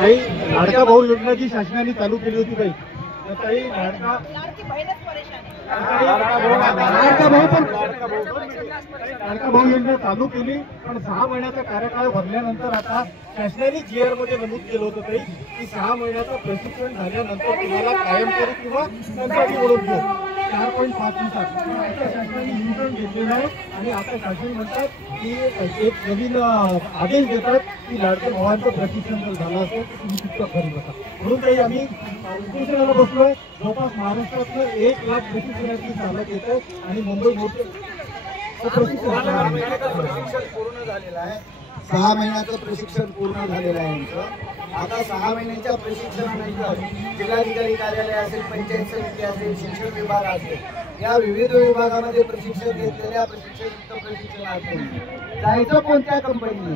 काही लाडका भाऊ योजना जी शासनाने चालू केली होती काही काही लाडका भाऊ योजना चालू केली, पण 6 महिन्याचा कार्यकाळ भरल्यानंतर आता शासनाने GR मध्ये नमूद केलं होतं काही की 6 महिन्याचं प्रशिक्षण झाल्यानंतर तुम्हाला कायमस्वरूपी किंवा कंत्राटी म्हणून घेऊ 4.5 दिवसात. आता शासनाने युटर्न घेतलेलं आहे आणि आता शासन म्हणतात की एक नवीन आदेश देतात की लाडक्या भावांचं प्रशिक्षण जर झालं असेल तर तुम्ही तितकं खरी बसा. म्हणून काही आम्ही उपोषणाला बसलोय. जवळपास महाराष्ट्रातलं 1 लाख प्रशिक्षणार्थी चालक येत आहेत आणि मुंबई मोठे प्रशिक्षण पूर्ण झालेलं आहे. 6 महिन्याचं प्रशिक्षण पूर्ण झालेलं आहे यांचं. आता 6 महिन्याच्या प्रशिक्षणानंतर जिल्हाधिकारी कार्यालय असेल, पंचायत समिती असेल, शिक्षण विभाग असेल, या विविध विभागामध्ये प्रशिक्षण घेतलेल्या प्रशिक्षणार्थी जायचं कोणत्या कंपनीने